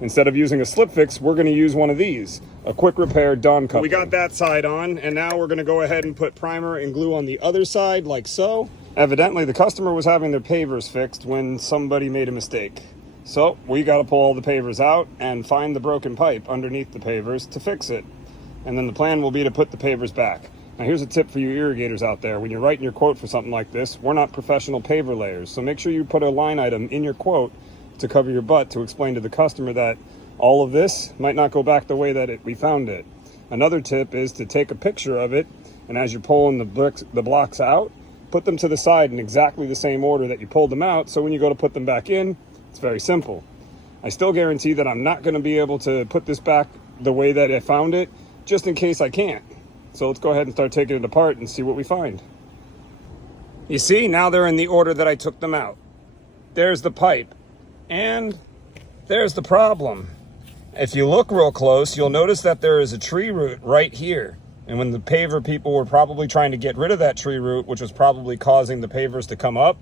Instead of using a slip fix, we're going to use one of these, a KwikRepair Dawn coupling. We got that side on, and now we're going to go ahead and put primer and glue on the other side, like so. Evidently, the customer was having their pavers fixed when somebody made a mistake. So we got to pull all the pavers out and find the broken pipe underneath the pavers to fix it. And then the plan will be to put the pavers back. Now here's a tip for you irrigators out there. When you're writing your quote for something like this, we're not professional paver layers. So make sure you put a line item in your quote to cover your butt to explain to the customer that all of this might not go back the way that we found it. Another tip is to take a picture of it, and as you're pulling the blocks out, put them to the side in exactly the same order that you pulled them out, so when you go to put them back in, it's very simple. I still guarantee that I'm not going to be able to put this back the way that I found it, just in case I can't. So let's go ahead and start taking it apart and see what we find. You see, now they're in the order that I took them out. There's the pipe. And there's the problem. If you look real close, you'll notice that there is a tree root right here. And when the paver people were probably trying to get rid of that tree root, which was probably causing the pavers to come up,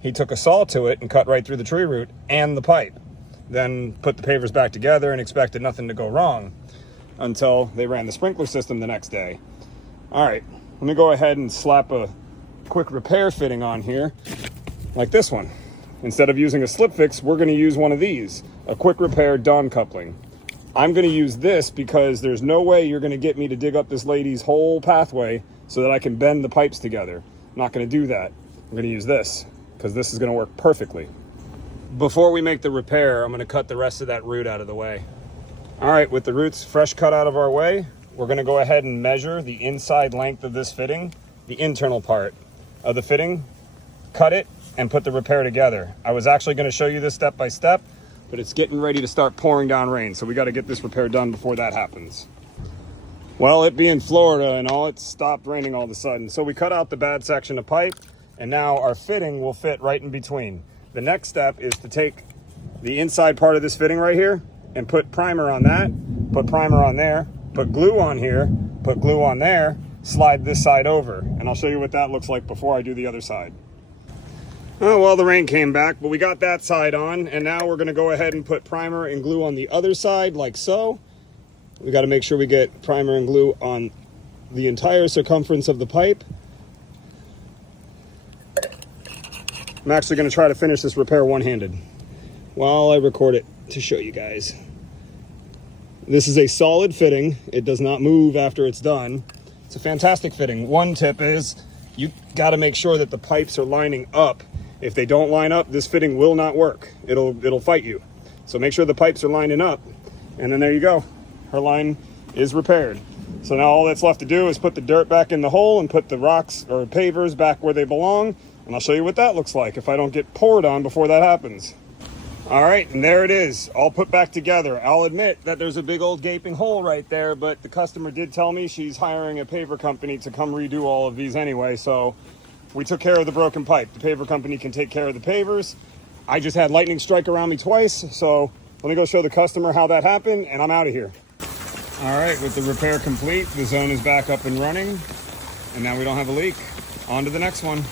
he took a saw to it and cut right through the tree root and the pipe. Then put the pavers back together and expected nothing to go wrong until they ran the sprinkler system the next day. All right, let me go ahead and slap a KwikRepair fitting on here, like this one. Instead of using a slip fix, we're going to use one of these, a KwikRepair Dawn coupling. I'm going to use this because there's no way you're going to get me to dig up this lady's whole pathway so that I can bend the pipes together. I'm not going to do that. I'm going to use this because this is going to work perfectly. Before we make the repair, I'm going to cut the rest of that root out of the way. All right, with the roots fresh cut out of our way, we're going to go ahead and measure the inside length of this fitting, the internal part of the fitting, cut it, and put the repair together. I was actually going to show you this step by step, but it's getting ready to start pouring down rain, so we got to get this repair done before that happens. Well, it being Florida and all, it stopped raining all of a sudden, so we cut out the bad section of pipe, and now our fitting will fit right in between. The next step is to take the inside part of this fitting right here and put primer on that, put primer on there, put glue on here, put glue on there, slide this side over, and I'll show you what that looks like before I do the other side. Oh, well, the rain came back, but we got that side on, and now we're going to go ahead and put primer and glue on the other side, like so. We got to make sure we get primer and glue on the entire circumference of the pipe. I'm actually going to try to finish this repair one-handed while I record it to show you guys. This is a solid fitting. It does not move after it's done. It's a fantastic fitting. One tip is you got to make sure that the pipes are lining up. If they don't line up, this fitting will not work. It'll fight you. So make sure the pipes are lining up, and then there you go. Her line is repaired. So now all that's left to do is put the dirt back in the hole and put the rocks or pavers back where they belong, and I'll show you what that looks like if I don't get poured on before that happens. All right, and there it is, all put back together. I'll admit that there's a big old gaping hole right there, but the customer did tell me she's hiring a paver company to come redo all of these anyway, so we took care of the broken pipe. The paver company can take care of the pavers. I just had lightning strike around me twice, so let me go show the customer how that happened, and I'm out of here. All right, with the repair complete, the zone is back up and running, and now we don't have a leak. On to the next one.